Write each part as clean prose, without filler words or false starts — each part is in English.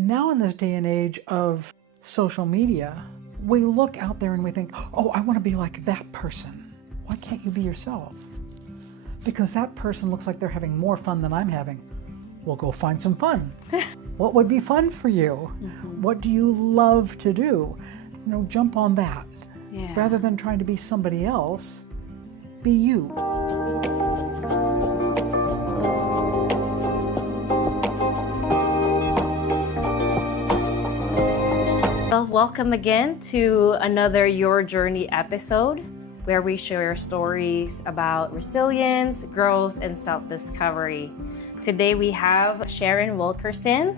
Now in this day and age of social media, we look out there and we think, oh, I want to be like that person. Why can't you be yourself? Because that person looks like they're having more fun than I'm having. Well, go find some fun. What would be fun for you? Mm-hmm. What do you love to do? Jump on that. Yeah. Rather than trying to be somebody else, be you. Well, welcome again to another Your Journey episode where we share stories about resilience, growth, and self-discovery. Today we have Sharon Wilkerson.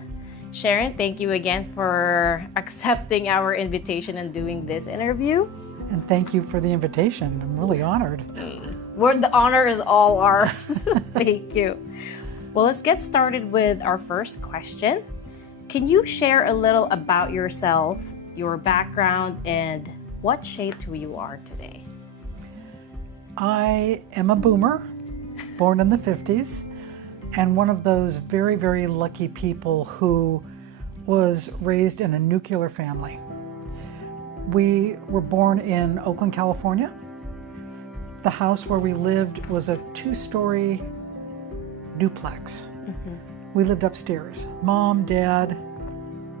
Sharon, thank you again for accepting our invitation and doing this interview. And thank you for the invitation. I'm really honored. The honor is all ours. Thank you. Well, let's get started with our first question. Can you share a little about yourself, your background, and what shaped who you are today? I am a boomer, born in the 50s, and one of those very, very lucky people who was raised in a nuclear family. We were born in Oakland, California. The house where we lived was a 2-story duplex. Mm-hmm. We lived upstairs. Mom, Dad,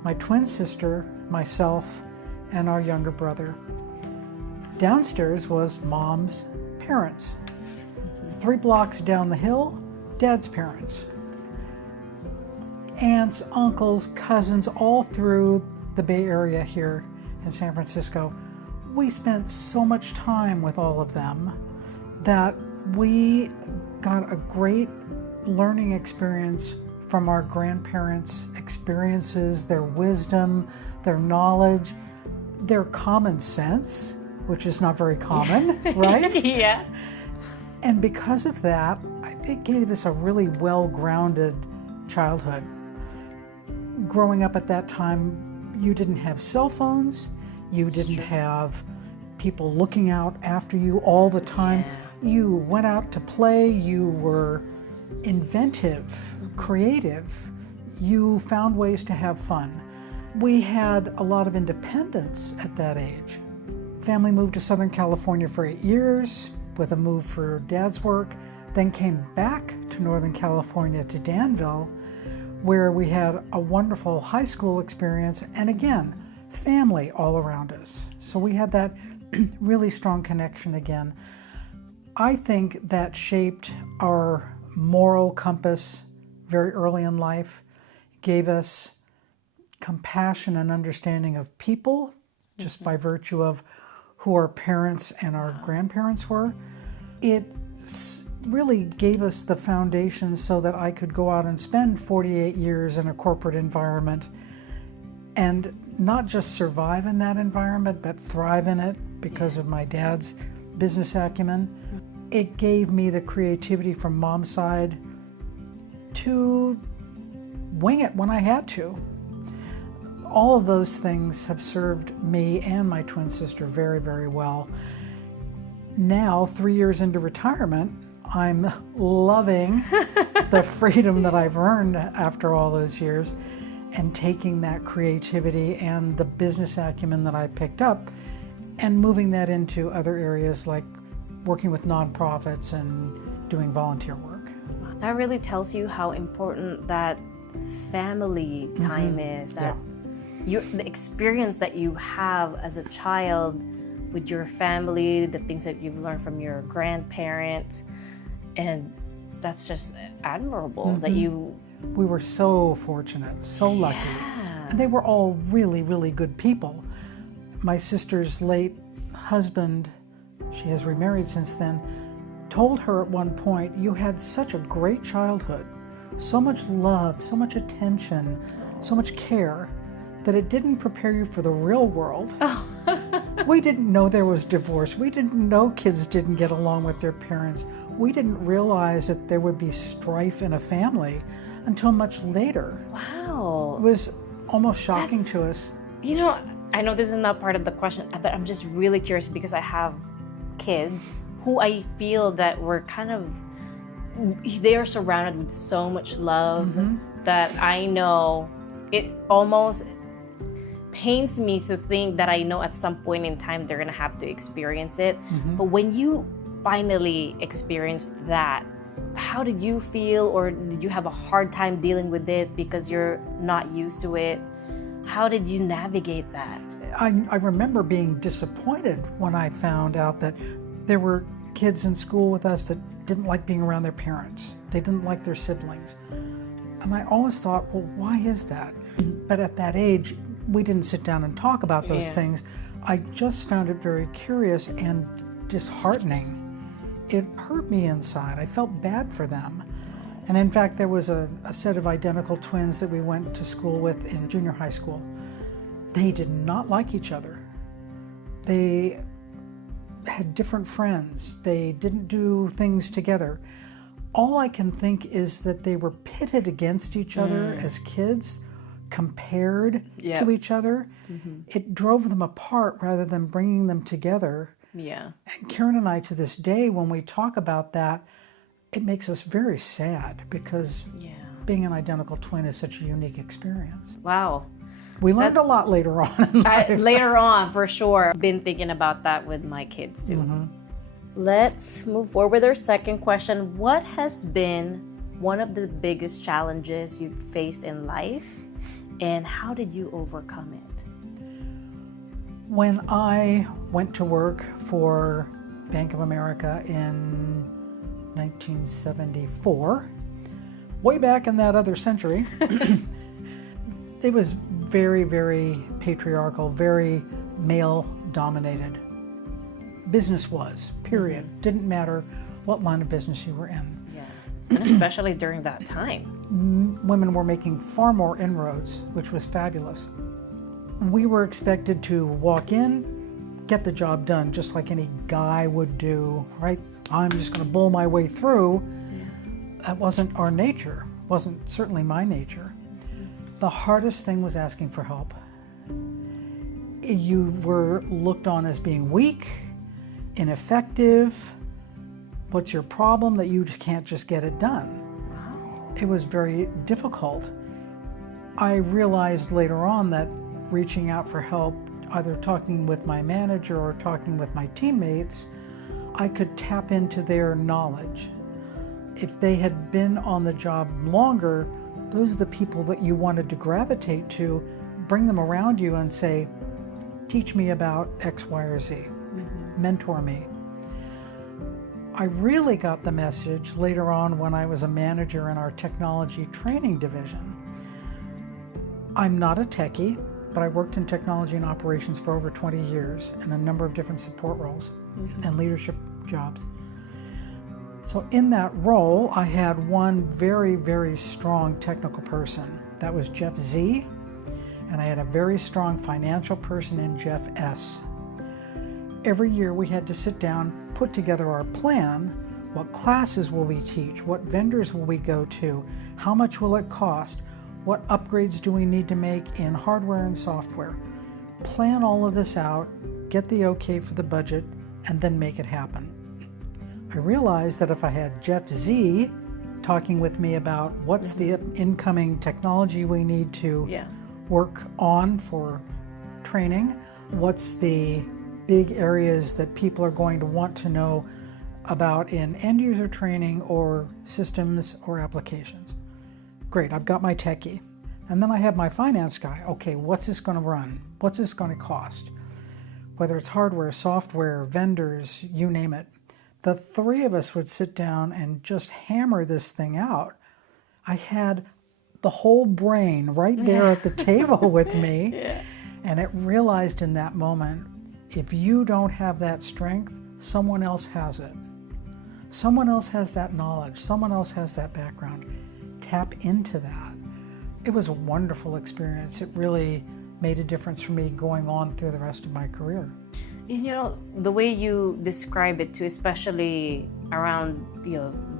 my twin sister, myself, and our younger brother. Downstairs was Mom's parents. 3 blocks down the hill, Dad's parents. Aunts, uncles, cousins, all through the Bay Area here in San Francisco. We spent so much time with all of them that we got a great learning experience from our grandparents' experiences, their wisdom, their knowledge, their common sense, which is not very common, right? Yeah. And because of that, it gave us a really well-grounded childhood. Growing up at that time, you didn't have cell phones, you didn't have people looking out after you all the time. Yeah. You went out to play, you were inventive, creative, you found ways to have fun. We had a lot of independence at that age. Family moved to Southern California for 8 years with a move for Dad's work, then came back to Northern California to Danville, where we had a wonderful high school experience, and again, family all around us. So we had that really strong connection again. I think that shaped our moral compass very early in life, gave us compassion and understanding of people just by virtue of who our parents and our grandparents were. It really gave us the foundation so that I could go out and spend 48 years in a corporate environment and not just survive in that environment, but thrive in it because of my dad's business acumen. It gave me the creativity from Mom's side to wing it when I had to. All of those things have served me and my twin sister very, very well. Now, 3 years into retirement, I'm loving the freedom that I've earned after all those years and taking that creativity and the business acumen that I picked up and moving that into other areas like working with nonprofits and doing volunteer work. That really tells you how important that family time is, that the experience that you have as a child with your family, the things that you've learned from your grandparents, and that's just admirable that you... We were so fortunate, so lucky. Yeah. And they were all really, really good people. My sister's late husband, she has remarried since then, told her at one point, you had such a great childhood, so much love, so much attention, so much care, that it didn't prepare you for the real world. Oh. We didn't know there was divorce. We didn't know kids didn't get along with their parents. We didn't realize that there would be strife in a family until much later. Wow. It was almost shocking to us. You know, I know this is not part of the question, but I'm just really curious because I have kids who I feel that were kind of, they are surrounded with so much love that I know it almost pains me to think that I know at some point in time they're gonna have to experience it. But when you finally experienced that, how did you feel, or did you have a hard time dealing with it because you're not used to it? How did you navigate that? I remember being disappointed when I found out that there were kids in school with us that didn't like being around their parents. They didn't like their siblings. And I always thought, well, why is that? But at that age, we didn't sit down and talk about those things. I just found it very curious and disheartening. It hurt me inside. I felt bad for them. And in fact, there was a set of identical twins that we went to school with in junior high school. They did not like each other. They had different friends. They didn't do things together. All I can think is that they were pitted against each other as kids, compared to each other. It drove them apart rather than bringing them together. And Karen and I, to this day, when we talk about that, it makes us very sad because being an identical twin is such a unique experience. Wow. We learned a lot later on in life. Later on, for sure. I've been thinking about that with my kids too. Let's move forward with our second question. What has been one of the biggest challenges you've faced in life, and how did you overcome it? When I went to work for Bank of America in 1974, way back in that other century, it was very, very patriarchal, very male-dominated. Business was, period. Didn't matter what line of business you were in. And especially during that time. Women were making far more inroads, which was fabulous. We were expected to walk in, get the job done, just like any guy would do, right? I'm just going to bull my way through. That wasn't our nature, wasn't certainly my nature. The hardest thing was asking for help. You were looked on as being weak, ineffective. What's your problem that you can't just get it done? It was very difficult. I realized later on that reaching out for help, either talking with my manager or talking with my teammates, I could tap into their knowledge. If they had been on the job longer, those are the people that you wanted to gravitate to, bring them around you and say, teach me about X, Y, or Z. Mentor me. I really got the message later on when I was a manager in our technology training division. I'm not a techie, but I worked in technology and operations for over 20 years in a number of different support roles and leadership jobs. So in that role, I had one very, very strong technical person. That was Jeff Z. And I had a very strong financial person in Jeff S. Every year we had to sit down, put together our plan. What classes will we teach? What vendors will we go to? How much will it cost? What upgrades do we need to make in hardware and software? Plan all of this out, get the okay for the budget, and then make it happen. I realized that if I had Jeff Z talking with me about what's the incoming technology we need to work on for training, what's the big areas that people are going to want to know about in end user training or systems or applications. Great, I've got my techie. And then I have my finance guy. Okay, what's this going to run? What's this going to cost? Whether it's hardware, software, vendors, you name it. The three of us would sit down and just hammer this thing out. I had the whole brain right there at the table with me. And it realized in that moment, if you don't have that strength, someone else has it. Someone else has that knowledge. Someone else has that background. Tap into that. It was a wonderful experience. It really made a difference for me going on through the rest of my career. You know, the way you describe it too, especially around,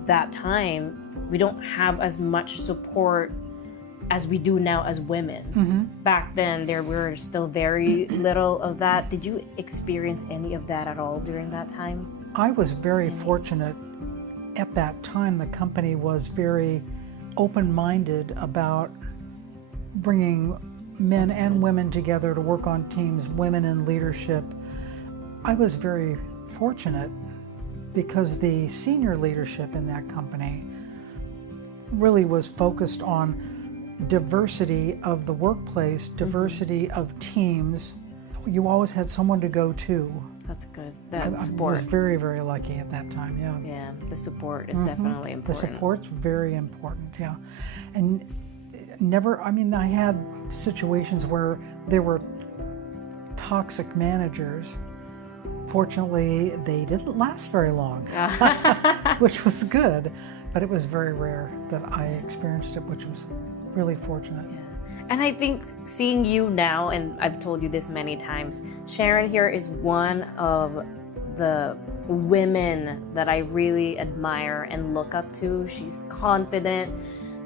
that time, we don't have as much support as we do now as women. Back then, there were still very little of that. Did you experience any of that at all during that time? I was very fortunate. At that time, the company was very open-minded about bringing men and women together to work on teams, women in leadership. I was very fortunate because the senior leadership in that company really was focused on diversity of the workplace, diversity of teams. You always had someone to go to. That's good. That support. I was very, very lucky at that time, yeah. Yeah, the support is definitely important. The support's very important, yeah. And I had situations where there were toxic managers. Fortunately, they didn't last very long, which was good, but it was very rare that I experienced it, which was really fortunate. Yeah. And I think seeing you now, and I've told you this many times, Sharon here is one of the women that I really admire and look up to. She's confident.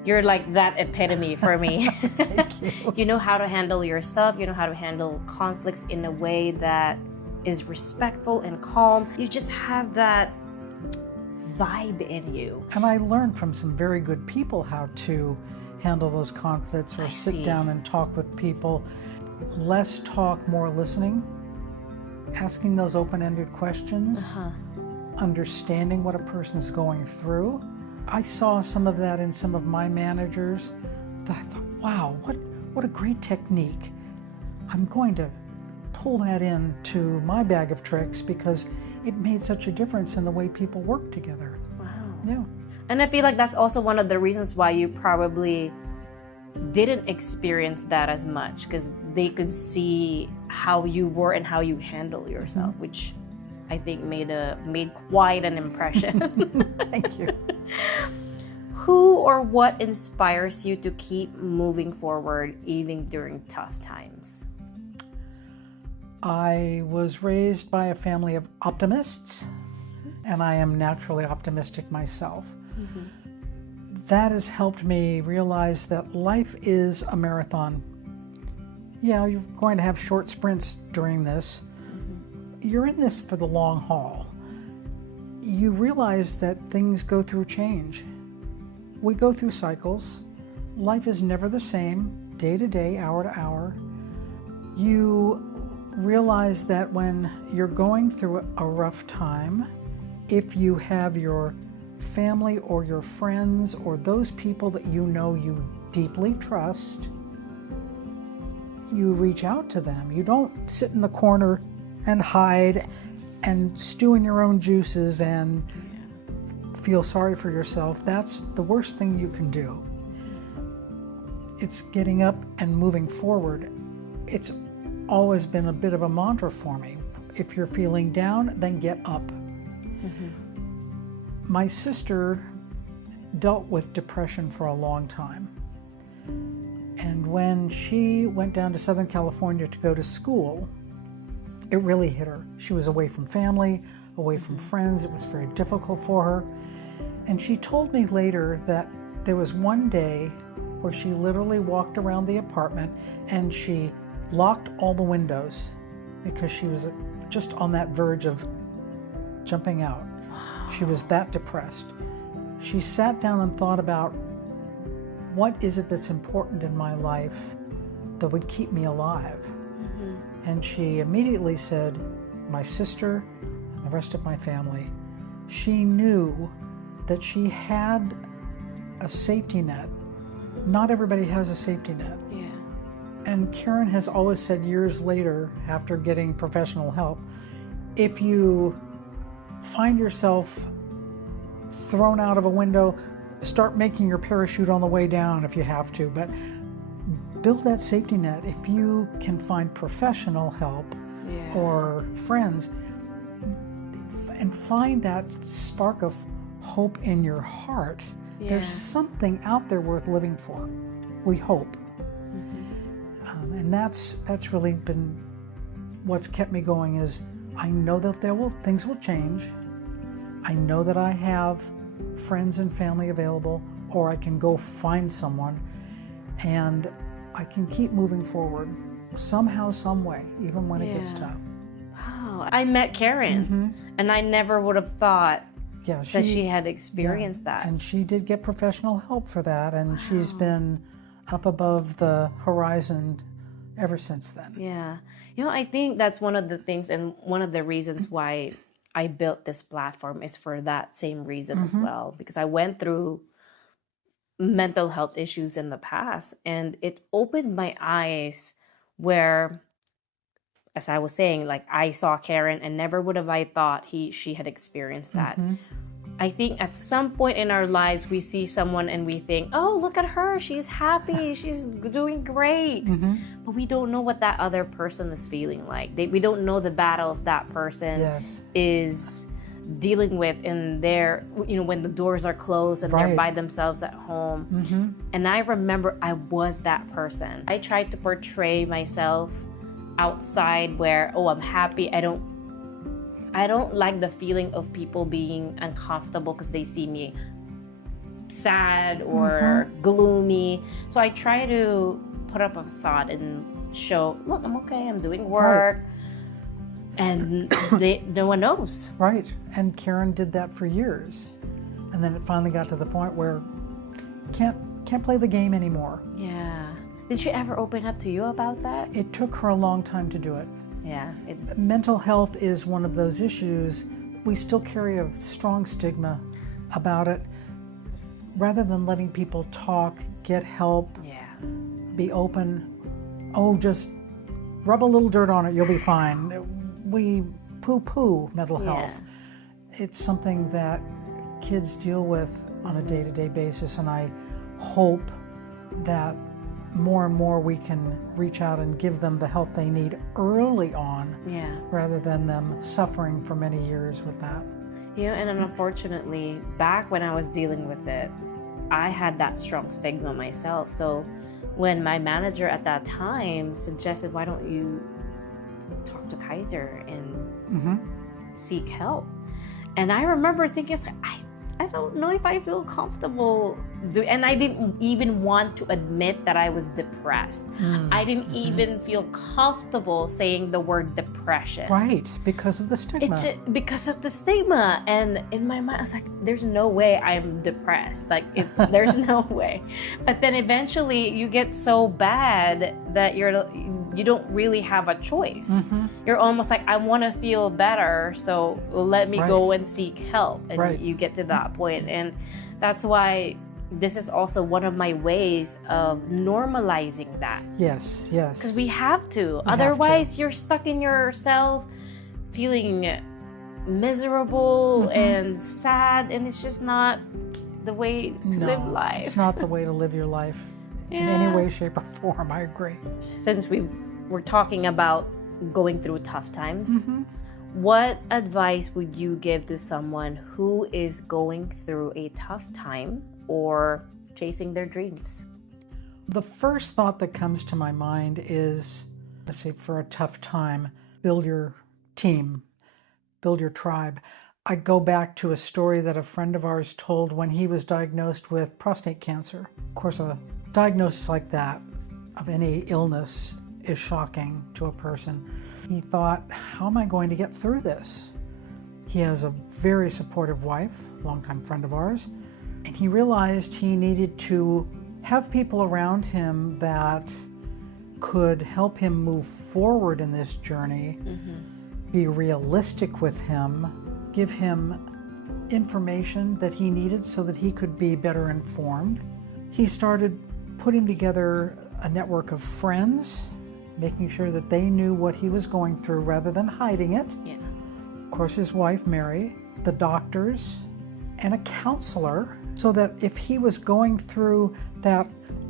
You're like that epitome for me. Thank you. You know how to handle yourself. You know how to handle conflicts in a way that is respectful and calm. You just have that vibe in you. And I learned from some very good people how to handle those conflicts or sit down and talk with people. Less talk, more listening. Asking those open-ended questions. Understanding what a person's going through. I saw some of that in some of my managers that I thought, wow, what a great technique. I'm going to pull that into my bag of tricks because it made such a difference in the way people work together. Wow. Yeah. And I feel like that's also one of the reasons why you probably didn't experience that as much, because they could see how you were and how you handle yourself, which I think made quite an impression. Thank you. Who or what inspires you to keep moving forward even during tough times? I was raised by a family of optimists, and I am naturally optimistic myself. That has helped me realize that life is a marathon. Yeah, you're going to have short sprints during this. You're in this for the long haul. You realize that things go through change. We go through cycles. Life is never the same, day to day, hour to hour. You realize that when you're going through a rough time, if you have your family or your friends or those people that you know you deeply trust, you reach out to them. You don't sit in the corner and hide and stew in your own juices and feel sorry for yourself. That's the worst thing you can do. It's getting up and moving forward. It's always been a bit of a mantra for me. If you're feeling down, then get up. My sister dealt with depression for a long time. And when she went down to Southern California to go to school, it really hit her. She was away from family, away from friends. It was very difficult for her. And she told me later that there was one day where she literally walked around the apartment and she locked all the windows because she was just on that verge of jumping out. She was that depressed. She sat down and thought about, what is it that's important in my life that would keep me alive? And she immediately said, my sister and the rest of my family. She knew that she had a safety net. Not everybody has a safety net. Yeah. And Karen has always said years later, after getting professional help, if you find yourself thrown out of a window, start making your parachute on the way down if you have to, but build that safety net. If you can find professional help or friends, and find that spark of hope in your heart, there's something out there worth living for. We hope. And that's really been what's kept me going. Is I know that things will change. I know that I have friends and family available, or I can go find someone, and I can keep moving forward somehow, some way, even when it gets tough. Wow. I met Karen, and I never would have thought that she had experienced that. And she did get professional help for that, and she's been up above the horizon ever since then. Yeah. I think that's one of the things and one of the reasons why I built this platform is for that same reason as well, because I went through mental health issues in the past, and it opened my eyes where, as I was saying, like I saw Karen and never would have I thought she had experienced that. I think at some point in our lives, we see someone and we think, oh, look at her. She's happy. She's doing great. But we don't know what that other person is feeling like. We don't know the battles that person is dealing with in their, when the doors are closed and they're by themselves at home. And I remember I was that person. I tried to portray myself outside where, oh, I'm happy. I don't like the feeling of people being uncomfortable because they see me sad or gloomy. So I try to put up a facade and show, look, I'm okay, I'm doing work. And no one knows. Right. And Karen did that for years. And then it finally got to the point where can't play the game anymore. Yeah. Did she ever open up to you about that? It took her a long time to do it. Yeah. Mental health is one of those issues. We still carry a strong stigma about it. Rather than letting people talk, get help, be open, just rub a little dirt on it, you'll be fine. We poo-poo mental health. It's something that kids deal with on a day-to-day basis, and I hope that more and more we can reach out and give them the help they need early on, rather than them suffering for many years with that. And unfortunately, back when I was dealing with it, I had that strong stigma myself. So when my manager at that time suggested, why don't you talk to Kaiser and seek help? And I remember thinking, I don't know if I feel comfortable and I didn't even want to admit that I was depressed. I didn't even feel comfortable saying the word depression. Right, because of the stigma. Because of the stigma. And in my mind, I was like, there's no way I'm depressed. There's no way. But then eventually you get so bad that you don't really have a choice. You're almost like, I want to feel better, so let me go and seek help. And you get to that point. And that's why this is also one of my ways of normalizing that. Yes. Because we have to. Otherwise, you're stuck in yourself, feeling miserable and sad, and it's just not the way to live life. It's not the way to live your life in any way, shape, or form. I agree. Since we're talking about going through tough times, what advice would you give to someone who is going through a tough time or chasing their dreams? The first thought that comes to my mind is, let's say, for a tough time, build your team, build your tribe. I go back to a story that a friend of ours told when he was diagnosed with prostate cancer. Of course, a diagnosis like that of any illness is shocking to a person. He thought, how am I going to get through this? He has a very supportive wife, longtime friend of ours, and he realized he needed to have people around him that could help him move forward in this journey, be realistic with him, give him information that he needed so that he could be better informed. He started putting together a network of friends, making sure that they knew what he was going through rather than hiding it. Of course, his wife, Mary, the doctors, and a counselor, so that if he was going through that,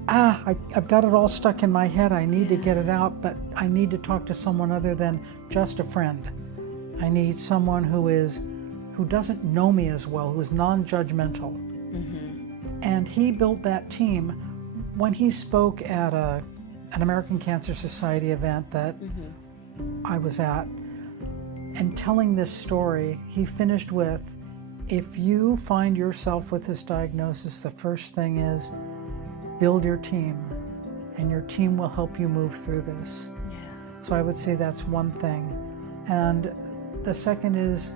I've got it all stuck in my head, I need to get it out, but I need to talk to someone other than just a friend. I need someone who doesn't know me as well, who's non-judgmental. And he built that team. When he spoke at an American Cancer Society event that I was at, and telling this story, he finished with, if you find yourself with this diagnosis, the first thing is build your team, and your team will help you move through this. So I would say that's one thing. And the second is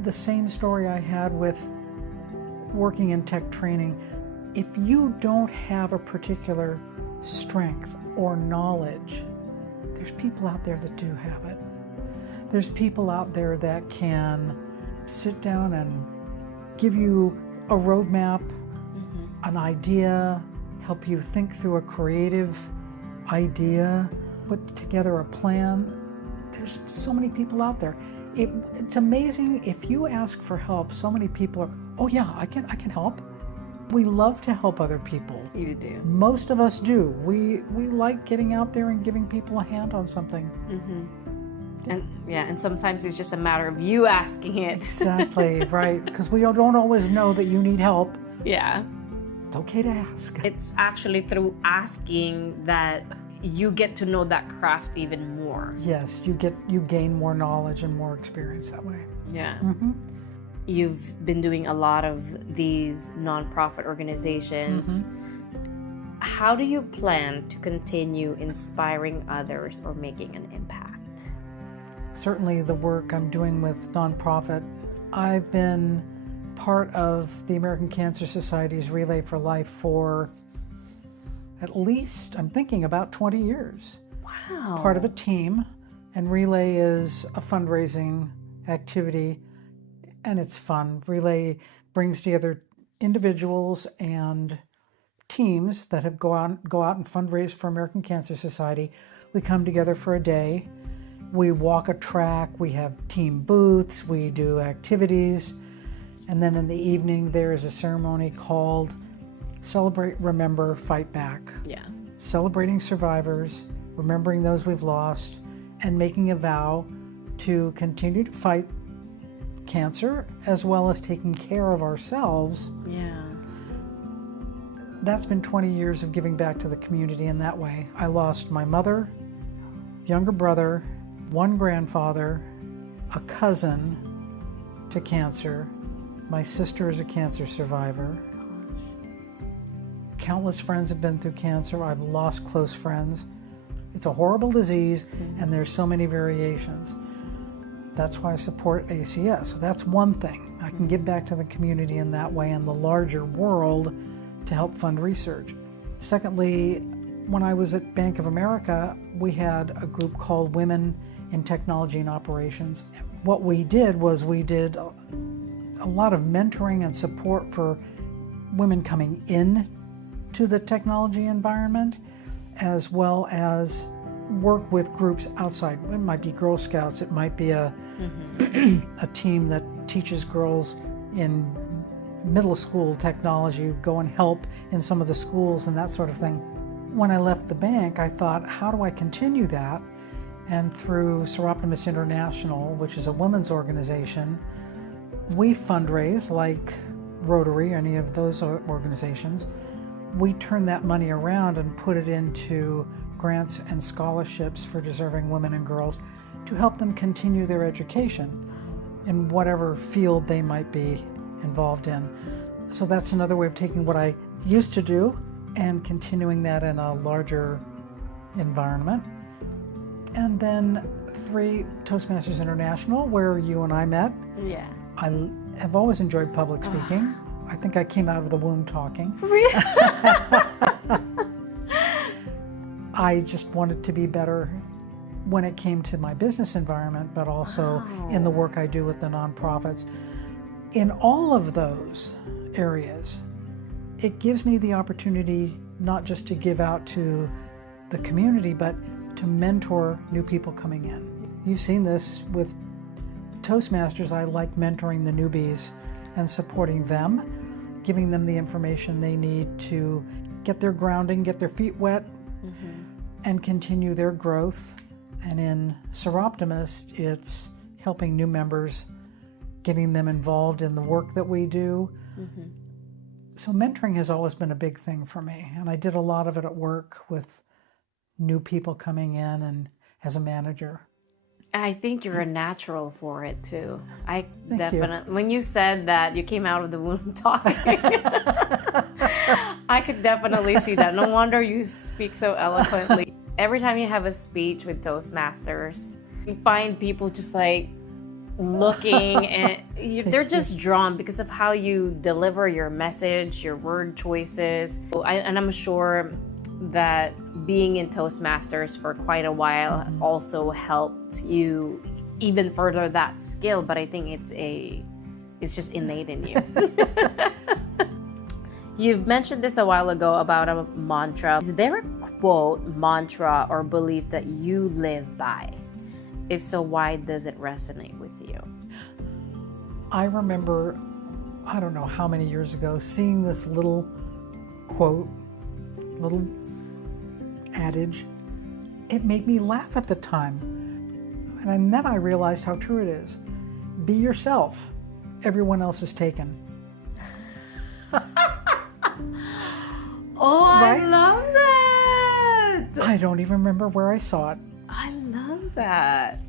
the same story I had with working in tech training. If you don't have a particular strength or knowledge, there's people out there that do have it. There's people out there that can sit down and give you a roadmap, an idea, help you think through a creative idea, put together a plan. There's so many people out there. It's amazing. If you ask for help, so many people are, oh yeah, I can help. We love to help other people. You do. Most of us do. We like getting out there and giving people a hand on something. And sometimes it's just a matter of you asking it. Exactly, right. Because we don't always know that you need help. Yeah. It's okay to ask. It's actually through asking that you get to know that craft even more. Yes, you gain more knowledge and more experience that way. Yeah. You've been doing a lot of these nonprofit organizations. How do you plan to continue inspiring others or making an impact? Certainly the work I'm doing with nonprofit, I've been part of the American Cancer Society's Relay for Life for at least, I'm thinking, about 20 years. Wow. Part of a team, and Relay is a fundraising activity, and it's fun. Relay brings together individuals and teams that have go out and fundraise for American Cancer Society. We come together for a day. We walk a track. We have team booths. We do activities. And then in the evening, there is a ceremony called Celebrate, Remember, Fight Back. Yeah. Celebrating survivors, remembering those we've lost, and making a vow to continue to fight cancer as well as taking care of ourselves. Yeah. That's been 20 years of giving back to the community in that way. I lost my mother, younger brother, one grandfather, a cousin to cancer. My sister is a cancer survivor. Countless friends have been through cancer. I've lost close friends. It's a horrible disease, and there's so many variations. That's why I support ACS. So that's one thing. I can give back to the community in that way and the larger world to help fund research. Secondly, when I was at Bank of America, we had a group called Women in Technology and Operations. What we did was we did a lot of mentoring and support for women coming in to the technology environment, as well as work with groups outside. It might be Girl Scouts, it might be a team that teaches girls in middle school technology, go and help in some of the schools and that sort of thing. When I left the bank, I thought, how do I continue that? And through Soroptimist International, which is a women's organization, we fundraise like Rotary, any of those organizations. We turn that money around and put it into grants and scholarships for deserving women and girls to help them continue their education in whatever field they might be involved in. So that's another way of taking what I used to do and continuing that in a larger environment. And then 3, Toastmasters International, where you and I met. Yeah. I have always enjoyed public speaking. I think I came out of the womb talking. Really? I just wanted to be better when it came to my business environment, but also in the work I do with the nonprofits. In all of those areas, it gives me the opportunity not just to give out to the community, but to mentor new people coming in. You've seen this with Toastmasters. I like mentoring the newbies and supporting them, giving them the information they need to get their grounding, get their feet wet, and continue their growth. And in Soroptimist, it's helping new members, getting them involved in the work that we do. So mentoring has always been a big thing for me, and I did a lot of it at work with new people coming in and as a manager. I think you're a natural for it too. Thank Definitely. When you said that you came out of the womb talking, I could definitely see that. No wonder you speak so eloquently. Every time you have a speech with Toastmasters, you find people just like looking and they're just drawn because of how you deliver your message, your word choices. And I'm sure that being in Toastmasters for quite a while also helped you even further that skill, but I think it's just innate in you. You've mentioned this a while ago about a mantra. Is there a quote, mantra, or belief that you live by? If so, why does it resonate with you? I remember, I don't know how many years ago, seeing this little quote, little adage. It made me laugh at the time. And then I realized how true it is. Be yourself. Everyone else is taken. Oh, right? I love that. I don't even remember where I saw it. I love that.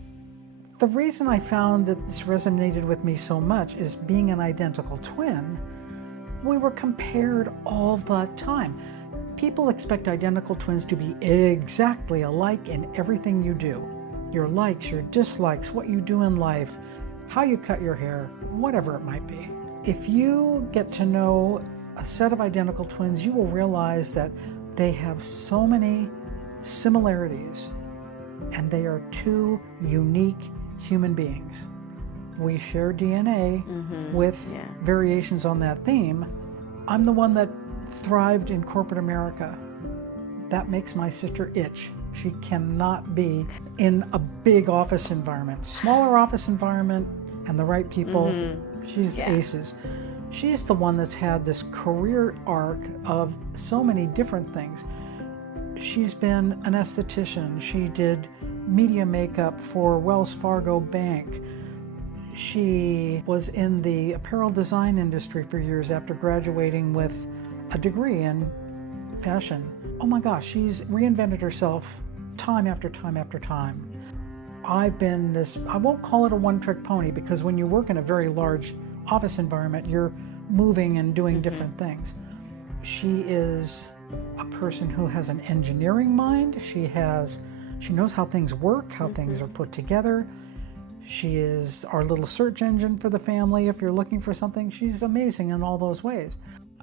The reason I found that this resonated with me so much is being an identical twin. We were compared all the time. People expect identical twins to be exactly alike in everything you do. Your likes, your dislikes, what you do in life, how you cut your hair, whatever it might be. If you get to know a set of identical twins, you will realize that they have so many similarities, and they are two unique human beings. We share DNA with variations on that theme. I'm the one that thrived in corporate America. That makes my sister itch. She cannot be in a big office environment. Smaller office environment and the right people, she's aces. She's the one that's had this career arc of so many different things. She's been an esthetician. She did media makeup for Wells Fargo Bank. She was in the apparel design industry for years after graduating with a degree in fashion. Oh my gosh, she's reinvented herself time after time after time. I've been this, I won't call it a one-trick pony, because when you work in a very large office environment, you're moving and doing different things. She is a person who has an engineering mind. She knows how things work, how things are put together. She is our little search engine for the family. If you're looking for something, she's amazing in all those ways.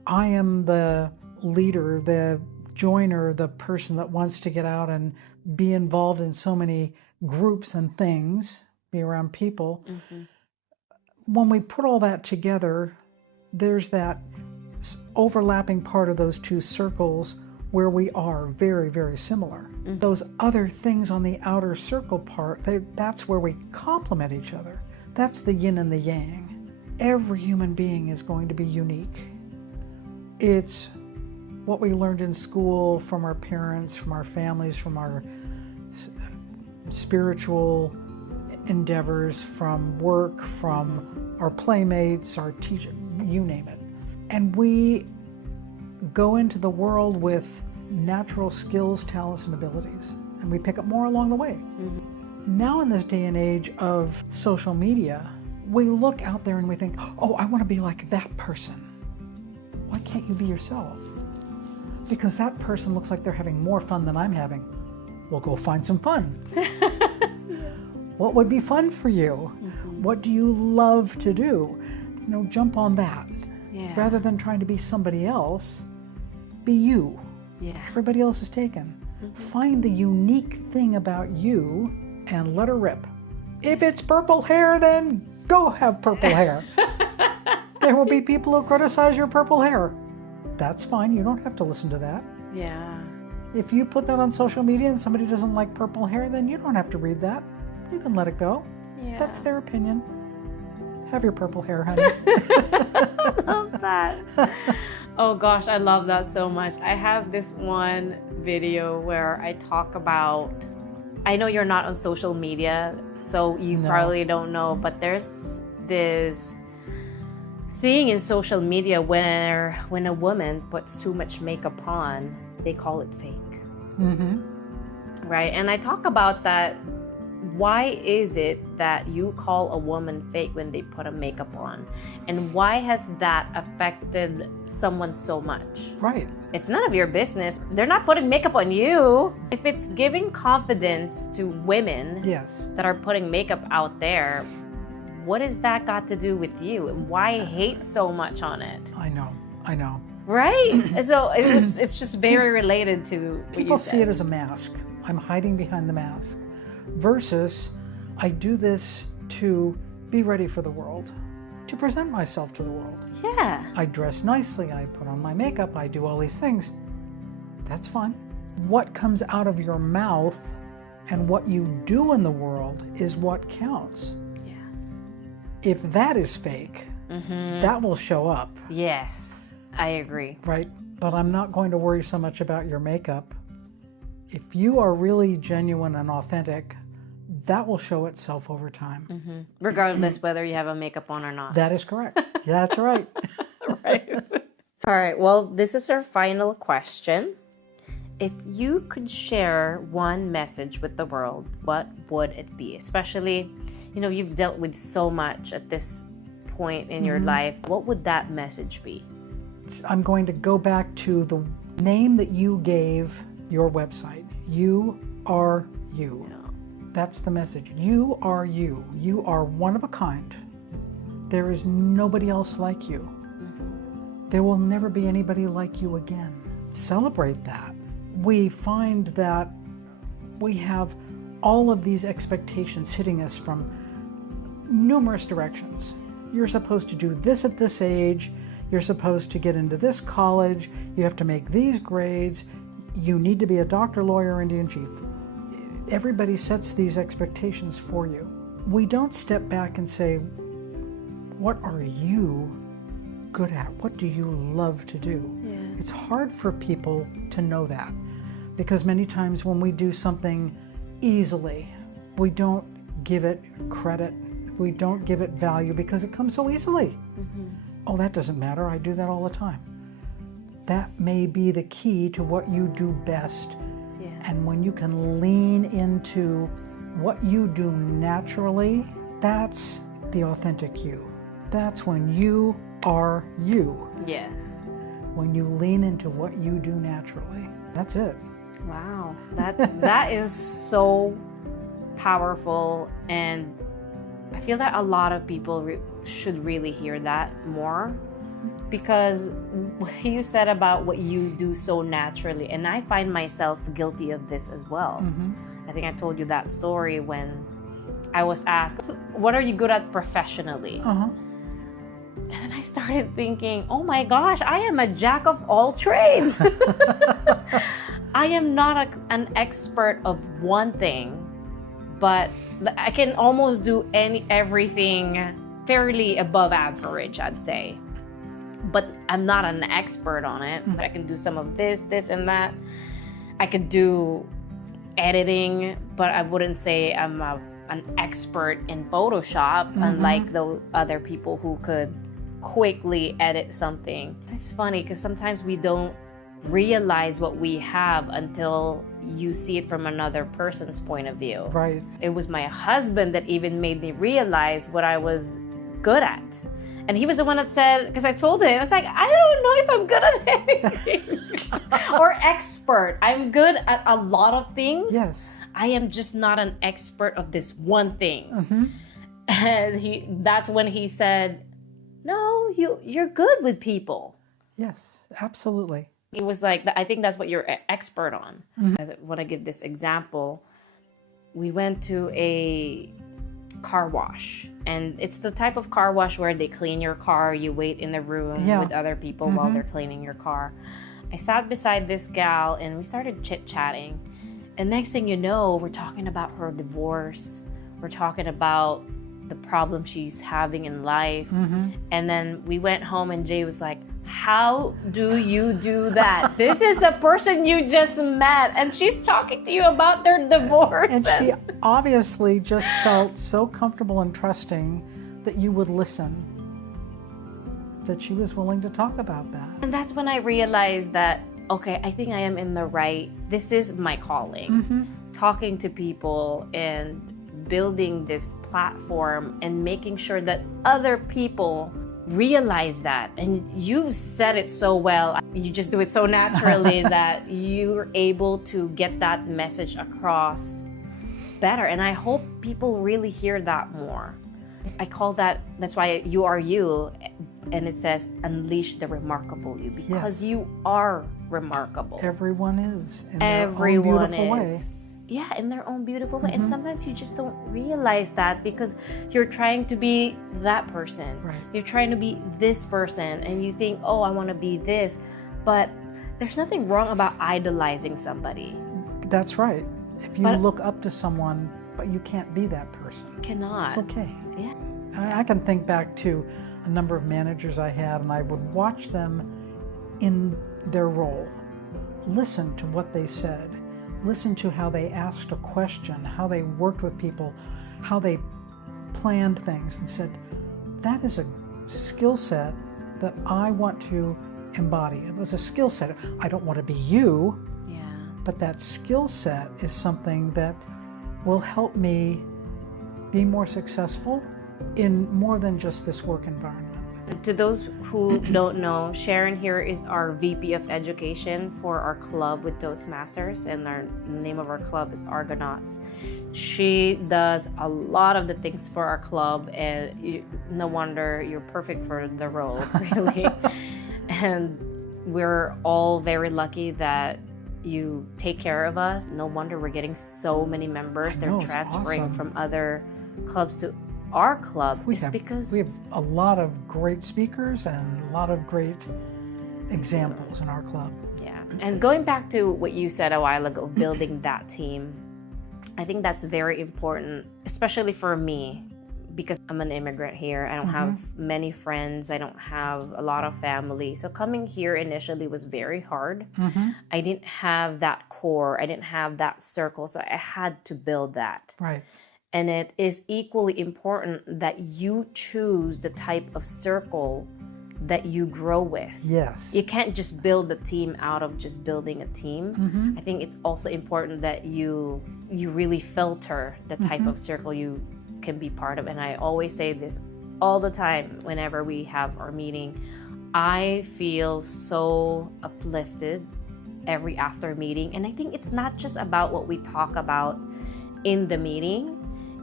I am the leader, the joiner, the person that wants to get out and be involved in so many groups and things, be around people. When we put all that together, there's that overlapping part of those two circles where we are very, very similar. Those other things on the outer circle part, that's where we complement each other. That's the yin and the yang. Every human being is going to be unique. It's what we learned in school, from our parents, from our families, from our spiritual endeavors, from work, from our playmates, our teacher, you name it. And we go into the world with natural skills, talents, and abilities, and we pick up more along the way. Now in this day and age of social media, we look out there and we think, oh, I want to be like that person. Why can't you be yourself? Because that person looks like they're having more fun than I'm having. Well, go find some fun. What would be fun for you? What do you love to do? Jump on that. Rather than trying to be somebody else, be you. Everybody else is taken. Find the unique thing about you and let her rip. If it's purple hair, then go have purple hair. There will be people who criticize your purple hair. That's fine. You don't have to listen to that. If you put that on social media and somebody doesn't like purple hair, then you don't have to read that. You can let it go. That's their opinion. Have your purple hair, honey. I love that. Oh gosh, I love that so much. I have this one video where I talk about, I know you're not on social media, so you probably don't know, but there's this thing in social media where when a woman puts too much makeup on, they call it fake. Right? And I talk about that. Why is it that you call a woman fake when they put a makeup on? And why has that affected someone so much? Right. It's none of your business. They're not putting makeup on you. If it's giving confidence to women that are putting makeup out there, what has that got to do with you? And why hate so much on it? I know. Right? So it's just very related to what People you see said. it as a mask. I'm hiding behind the mask. Versus, I do this to be ready for the world, to present myself to the world. Yeah. I dress nicely, I put on my makeup, I do all these things. That's fine. What comes out of your mouth and what you do in the world is what counts. Yeah. If that is fake, that will show up. Yes, I agree. Right? But I'm not going to worry so much about your makeup. If you are really genuine and authentic, that will show itself over time. Regardless whether you have a makeup on or not. That is correct. Yeah, that's right. Right. All right. Well, this is our final question. If you could share one message with the world, what would it be? Especially, you've dealt with so much at this point in your life. What would that message be? I'm going to go back to the name that you gave your website. You are you. That's the message. You are you. You are one of a kind. There is nobody else like you. There will never be anybody like you again. Celebrate that. We find that we have all of these expectations hitting us from numerous directions. You're supposed to do this at this age. You're supposed to get into this college. You have to make these grades. You need to be a doctor, lawyer, Indian chief. Everybody sets these expectations for you. We don't step back and say, what are you good at? What do you love to do? Yeah. It's hard for people to know that because many times when we do something easily, we don't give it credit. We don't give it value because it comes so easily. Oh, that doesn't matter. I do that all the time. That may be the key to what you do best. Yeah. And when you can lean into what you do naturally, that's the authentic you. That's when you are you. Yes. When you lean into what you do naturally. That's it. Wow. That is so powerful, and I feel that a lot of people should really hear that more, because what you said about what you do so naturally, and I find myself guilty of this as well. I think I told you that story when I was asked, what are you good at professionally? And I started thinking, oh my gosh, I am a jack of all trades. I am not an expert of one thing, but I can almost do everything fairly above average, I'd say. But I'm not an expert on it. I can do some of this, and that. I could do editing, but I wouldn't say I'm an expert in Photoshop, unlike the other people who could quickly edit something. It's funny because sometimes we don't realize what we have until you see it from another person's point of view. Right. It was my husband that even made me realize what I was good at. And he was the one that said, because I told him, I was like, I don't know if I'm good at anything. Or expert. I'm good at a lot of things. Yes. I am just not an expert of this one thing. And that's when he said, no, you're good with people. Yes, absolutely. It was like, I think that's what you're expert on. I want to give this example. We went to a car wash, and it's the type of car wash where they clean your car, you wait in the room with other people while they're cleaning your car. I sat beside this gal and we started chit-chatting, and next thing you know, we're talking about her divorce, we're talking about the problem she's having in life, and then we went home and Jay was like, how do you do that? This is a person you just met, and she's talking to you about their divorce. And she obviously just felt so comfortable and trusting that you would listen, that she was willing to talk about that. And that's when I realized that, okay, I think I am in the right, this is my calling. Talking to people and building this platform and making sure that other people realize that. And you've said it so well. You just do it so naturally that you're able to get that message across better. And I hope people really hear that more. I call that's why you are you, and it says unleash the remarkable you, because you are remarkable. Everyone is in their own beautiful way. Yeah, in their own beautiful way. And sometimes you just don't realize that because you're trying to be that person. Right. You're trying to be this person, and you think, oh, I want to be this. But there's nothing wrong about idolizing somebody. That's right. If you look up to someone, but you can't be that person. Cannot. It's okay. Yeah. I can think back to a number of managers I had, and I would watch them in their role, listen to what they said, listen to how they asked a question, how they worked with people, how they planned things, and said, that is a skill set that I want to embody. It was a skill set. I don't want to be you, but that skill set is something that will help me be more successful in more than just this work environment. To those who don't know, Sharon here is our VP of Education for our club with Toastmasters, and the name of our club is Argonauts. She does a lot of the things for our club, and no wonder you're perfect for the role, really. And we're all very lucky that you take care of us. No wonder we're getting so many members. They're transferring from other clubs to our club. Because we have a lot of great speakers and a lot of great examples in our club. Yeah. And going back to what you said a while ago, building that team, I think that's very important, especially for me, because I'm an immigrant here. I don't have many friends. I don't have a lot of family. So coming here initially was very hard. I didn't have that core. I didn't have that circle. So I had to build that. Right. And it is equally important that you choose the type of circle that you grow with. Yes. You can't just build a team out of just building a team. I think it's also important that you really filter the type of circle you can be part of. And I always say this all the time whenever we have our meeting. I feel so uplifted every after meeting. And I think it's not just about what we talk about in the meeting.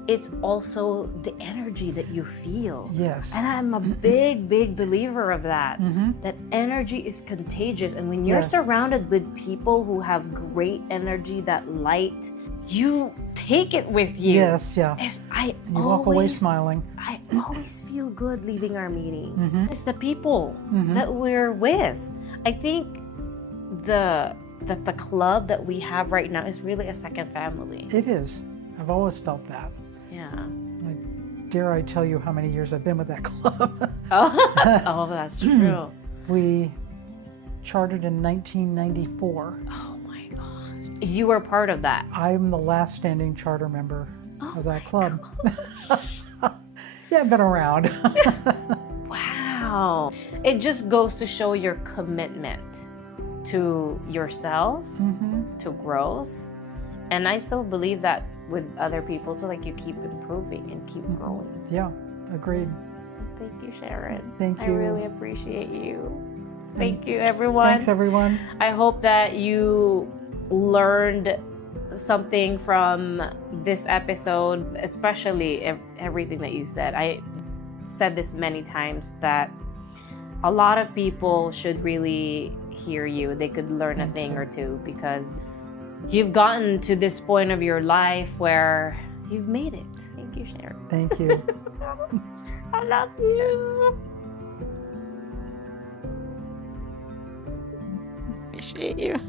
It's also the energy that you feel. Yes. And I'm a big believer of that. That energy is contagious. And when you're surrounded with people who have great energy, that light, you take it with you. Yes, yeah. You walk away smiling. I always feel good leaving our meetings. It's the people that we're with. I think the club that we have right now is really a second family. It is. I've always felt that. Yeah. Dare I tell you how many years I've been with that club? Oh, that's true. We chartered in 1994. Oh my gosh. You were part of that. I'm the last standing charter member of that club. Yeah, I've been around. Wow. It just goes to show your commitment to yourself, to growth. And I still believe that with other people too, like you keep improving and keep growing. Yeah, agreed. Thank you, Sharon. Thank you. I really appreciate you. Thank you, everyone. Thanks, everyone. I hope that you learned something from this episode, especially everything that you said. I said this many times that a lot of people should really hear you. They could learn a thing or two, because you've gotten to this point of your life where you've made it. Thank you, Sharon. Thank you. I love you. Appreciate you.